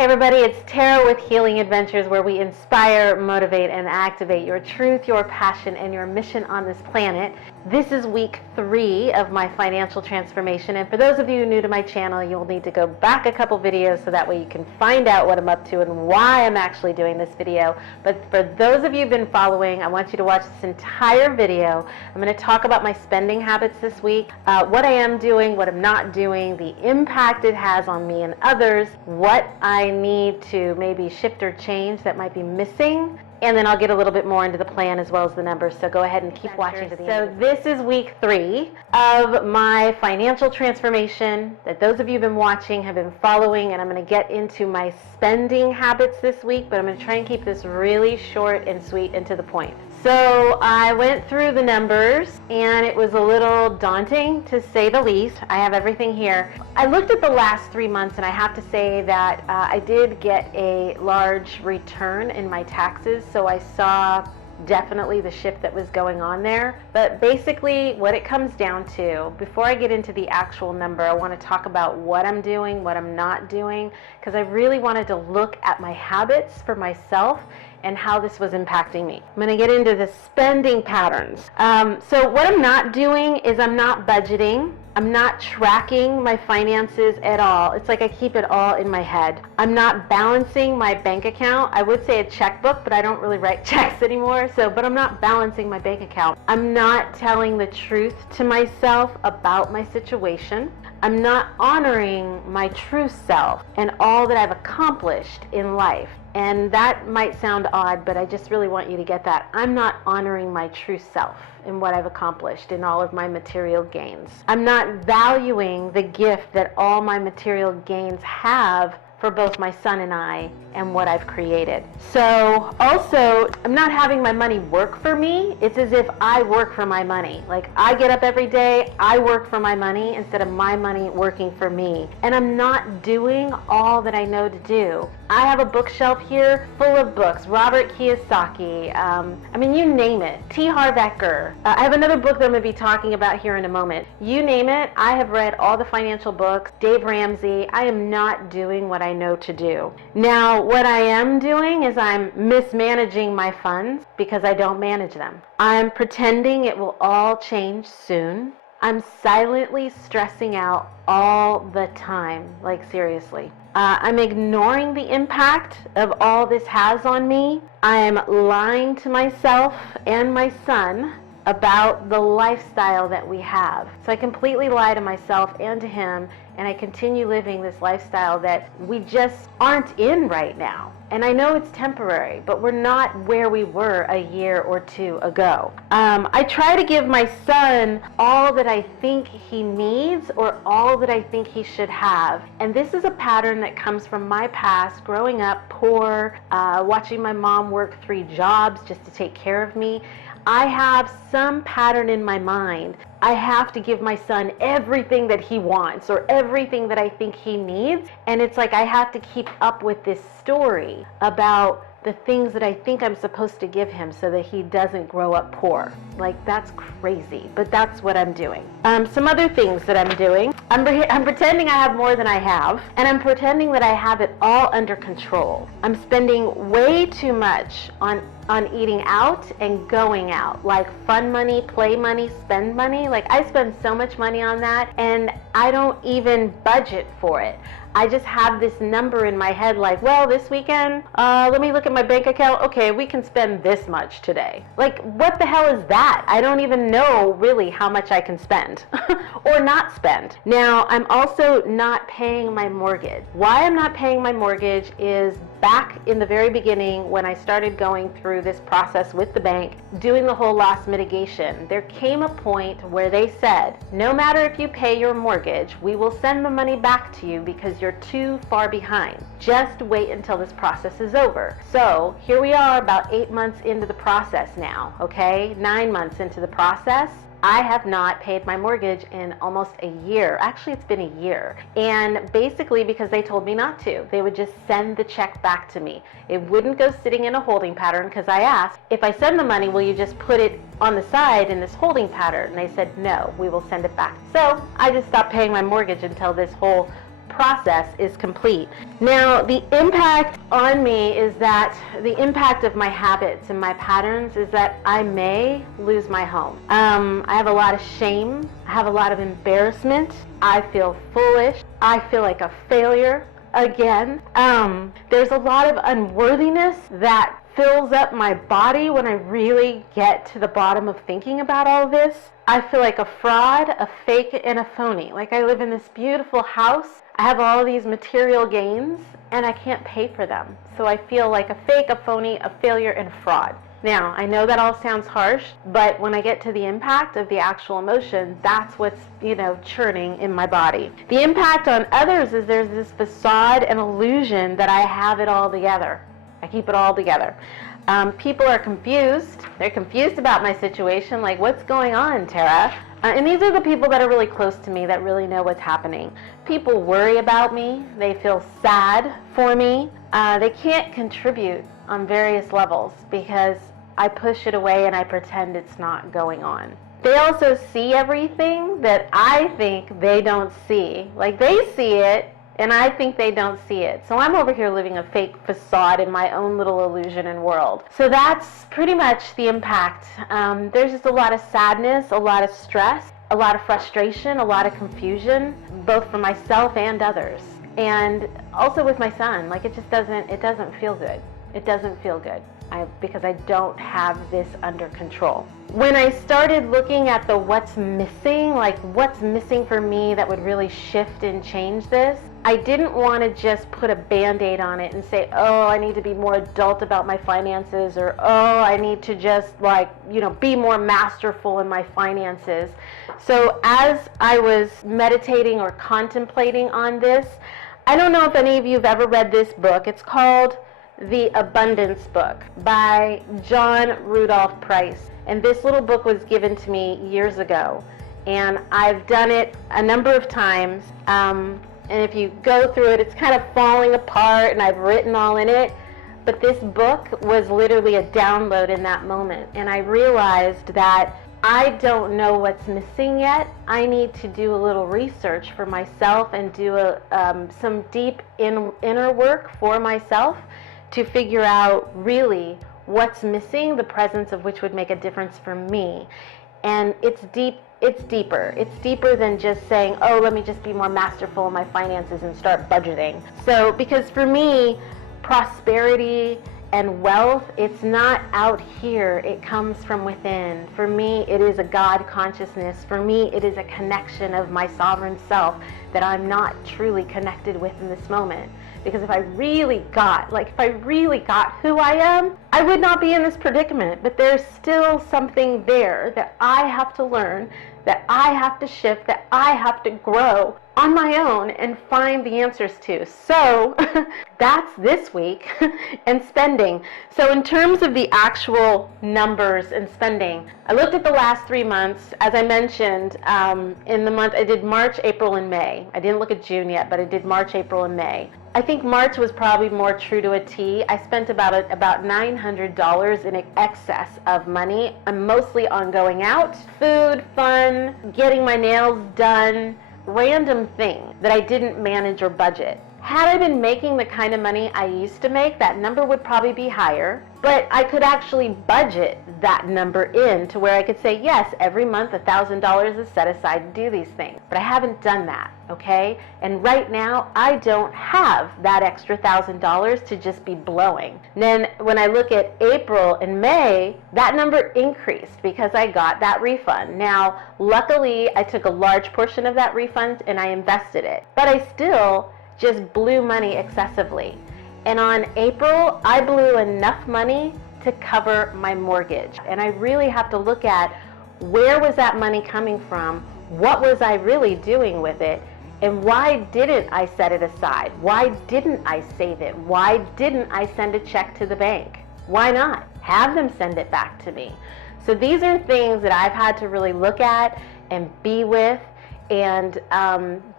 Hey everybody, it's Tara with Healing Adventures, where we inspire, motivate, and activate your truth, your passion, and your mission on this planet. This is week 3 of my financial transformation, and for those of you new to my channel, you'll need to go back a couple videos so that way you can find out what I'm up to and why I'm actually doing this video. But for those of you who've been following, I want you to watch this entire video. I'm going to talk about my spending habits this week, what I am doing, what I'm not doing, the impact it has on me and others, what I need to maybe shift or change that might be missing, and then I'll get a little bit more into the plan as well as the numbers, so go ahead and keep watching to the end. So this is week 3 of my financial transformation that those of you who've been watching have been following, and I'm going to get into my spending habits this week, but I'm going to try and keep this really short and sweet and to the point. So I went through the numbers and it was a little daunting, to say the least. I have everything here. I looked at the last 3 months and I have to say that I did get a large return in my taxes, so I saw definitely the shift that was going on there. But basically what it comes down to, before I get into the actual number, I want to talk about what I'm doing, what I'm not doing, because I really wanted to look at my habits for myself and how this was impacting me. I'm going to get into the spending patterns. So what I'm not doing is I'm not budgeting. I'm not tracking my finances at all. It's like I keep it all in my head. I'm not balancing my bank account. I would say a checkbook, but I don't really write checks anymore. But I'm not balancing my bank account. I'm not telling the truth to myself about my situation. I'm not honoring my true self and all that I've accomplished in life. And that might sound odd, but I just really want you to get that. I'm not honoring my true self in what I've accomplished in all of my material gains. I'm not valuing the gift that all my material gains have for both my son and I and what I've created. So also, I'm not having my money work for me. It's as if I work for my money. Like, I get up every day, I work for my money instead of my money working for me. And I'm not doing all that I know to do. I have a bookshelf here full of books. Robert Kiyosaki, I mean, you name it. T. Harv Eker. I have another book that I'm going to be talking about here in a moment. You name it, I have read all the financial books. Dave Ramsey. I am not doing what I know to do. Now, what I am doing is I'm mismanaging my funds because I don't manage them. I'm pretending it will all change soon. I'm silently stressing out all the time, like seriously. I'm ignoring the impact of all this has on me. I'm lying to myself and my son about the lifestyle that we have. So I completely lie to myself and to him, and I continue living this lifestyle that we just aren't in right now. And I know it's temporary, but we're not where we were a year or 2 ago. I try to give my son all that I think he needs or all that I think he should have. And this is a pattern that comes from my past, growing up poor, watching my mom work 3 jobs just to take care of me. I have some pattern in my mind. I have to give my son everything that he wants or everything that I think he needs. And it's like I have to keep up with this story about the things that I think I'm supposed to give him so that he doesn't grow up poor. Like, that's crazy, but that's what I'm doing. Some other things that I'm doing. I'm pretending I have more than I have, and I'm pretending that I have it all under control. I'm spending way too much on eating out and going out, like fun money, play money, spend money. Like, I spend so much money on that, and I don't even budget for it. I just have this number in my head like, well, this weekend, let me look at my bank account. Okay, we can spend this much today. Like, what the hell is that? I don't even know really how much I can spend or not spend. Now, I'm also not paying my mortgage. Why I'm not paying my mortgage is back in the very beginning when I started going through this process with the bank, doing the whole loss mitigation, there came a point where they said, no matter if you pay your mortgage, we will send the money back to you because you're too far behind. Just wait until this process is over. So here we are about 8 months into the process now, okay? 9 months into the process. I have not paid my mortgage in almost a year. Actually, it's been a year. And basically because they told me not to. They would just send the check back to me. It wouldn't go sitting in a holding pattern because I asked, if I send the money, will you just put it on the side in this holding pattern? And they said, no, we will send it back. So I just stopped paying my mortgage until this whole process is complete. Now, the impact on me is that the impact of my habits and my patterns is that I may lose my home. I have a lot of shame. I have a lot of embarrassment. I feel foolish. I feel like a failure again. There's a lot of unworthiness that fills up my body when I really get to the bottom of thinking about all this. I feel like a fraud, a fake, and a phony. Like I live in this beautiful house. I have all these material gains, and I can't pay for them. So I feel like a fake, a phony, a failure, and a fraud. Now, I know that all sounds harsh, but when I get to the impact of the actual emotion, that's what's, churning in my body. The impact on others is there's this facade and illusion that I have it all together. I keep it all together. People are confused. They're confused about my situation, like, what's going on, Tara? And these are the people that are really close to me that really know what's happening. People worry about me. They feel sad for me. They can't contribute on various levels because I push it away and I pretend it's not going on. They also see everything that I think they don't see. Like they see it and I think they don't see it. So I'm over here living a fake facade in my own little illusion and world. So that's pretty much the impact. There's just a lot of sadness, a lot of stress, a lot of frustration, a lot of confusion, both for myself and others. And also with my son, like it doesn't feel good. It doesn't feel good because I don't have this under control. When I started looking at the what's missing, like what's missing for me that would really shift and change this, I didn't want to just put a Band-Aid on it and say, oh, I need to be more adult about my finances, or oh, I need to just be more masterful in my finances. So as I was meditating or contemplating on this, I don't know if any of you have ever read this book. It's called The Abundance Book by John Rudolph Price. And this little book was given to me years ago. And I've done it a number of times. And if you go through it, it's kind of falling apart and I've written all in it. But this book was literally a download in that moment. And I realized that I don't know what's missing yet. I need to do a little research for myself and do some deep inner work for myself to figure out really what's missing, the presence of which would make a difference for me. And it's deeper. It's deeper than just saying, oh, let me just be more masterful in my finances and start budgeting. So, because for me, prosperity and wealth, it's not out here, it comes from within. For me, it is a God consciousness. For me, it is a connection of my sovereign self that I'm not truly connected with in this moment. Because if I really got who I am, I would not be in this predicament. But there's still something there that I have to learn, that I have to shift, that I have to grow on my own and find the answers to. So that's this week and spending. So in terms of the actual numbers and spending, I looked at the last 3 months. As I mentioned, in the month, I did March, April, and May. I didn't look at June yet, but I did March, April, and May. I think March was probably more true to a T. I spent about $900 in excess of money, mostly on going out, food, fun, getting my nails done, random thing that I didn't manage or budget. Had I been making the kind of money I used to make, that number would probably be higher, but I could actually budget that number in to where I could say, yes, every month $1,000 is set aside to do these things. But I haven't done that, okay? And right now, I don't have that extra $1,000 to just be blowing. And then when I look at April and May, that number increased because I got that refund. Now, luckily, I took a large portion of that refund and I invested it. But I still just blew money excessively. And on April, I blew enough money to cover my mortgage. And I really have to look at where was that money coming from? What was I really doing with it? And why didn't I set it aside? Why didn't I save it? Why didn't I send a check to the bank? Why not? Have them send it back to me. So these are things that I've had to really look at and be with and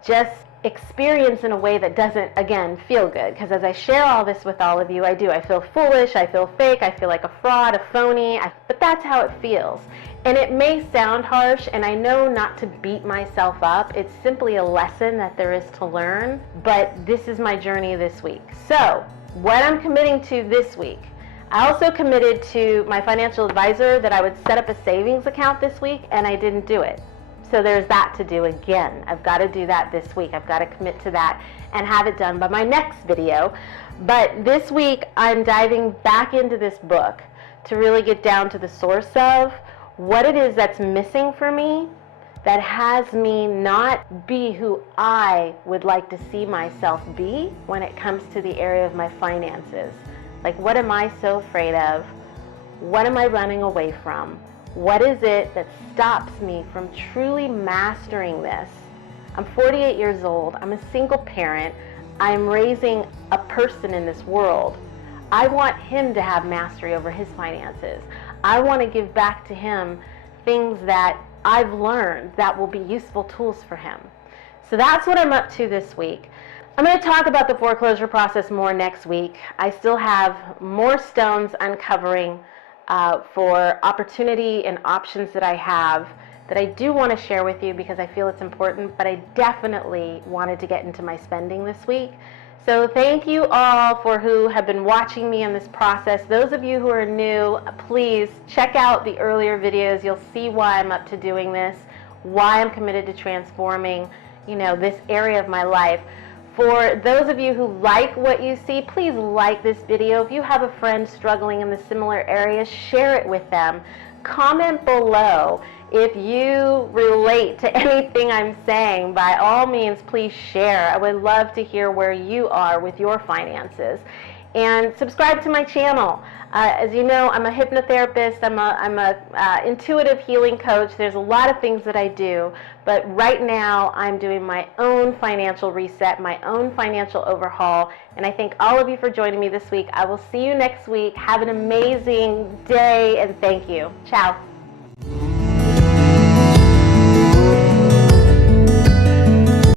just experience in a way that doesn't, again, feel good. Because as I share all this with all of you, I feel foolish, I feel fake, I feel like a fraud, a phony, but that's how it feels. And it may sound harsh, and I know not to beat myself up. It's simply a lesson that there is to learn, but this is my journey this week. So, what I'm committing to this week, I also committed to my financial advisor that I would set up a savings account this week, and I didn't do it. So there's that to do again. I've got to do that this week. I've got to commit to that and have it done by my next video. But this week, I'm diving back into this book to really get down to the source of what it is that's missing for me that has me not be who I would like to see myself be when it comes to the area of my finances. Like, what am I so afraid of? What am I running away from? What is it that stops me from truly mastering this? I'm 48 years old. I'm a single parent. I'm raising a person in this world. I want him to have mastery over his finances. I want to give back to him things that I've learned that will be useful tools for him. So that's what I'm up to this week. I'm going to talk about the foreclosure process more next week. I still have more stones uncovering for opportunity and options that I have that I do want to share with you because I feel it's important, but I definitely wanted to get into my spending this week. So thank you all for who have been watching me in this process. Those of you who are new, please check out the earlier videos. You'll see why I'm up to doing this, why I'm committed to transforming, this area of my life. For those of you who like what you see, please like this video. If you have a friend struggling in the similar area, share it with them. Comment below if you relate to anything I'm saying. By all means, please share. I would love to hear where you are with your finances. And subscribe to my channel. As you know, I'm a hypnotherapist. I'm a intuitive healing coach. There's a lot of things that I do, but right now I'm doing my own financial reset, my own financial overhaul, and I thank all of you for joining me this week. I will see you next week. Have an amazing day, and thank you. Ciao.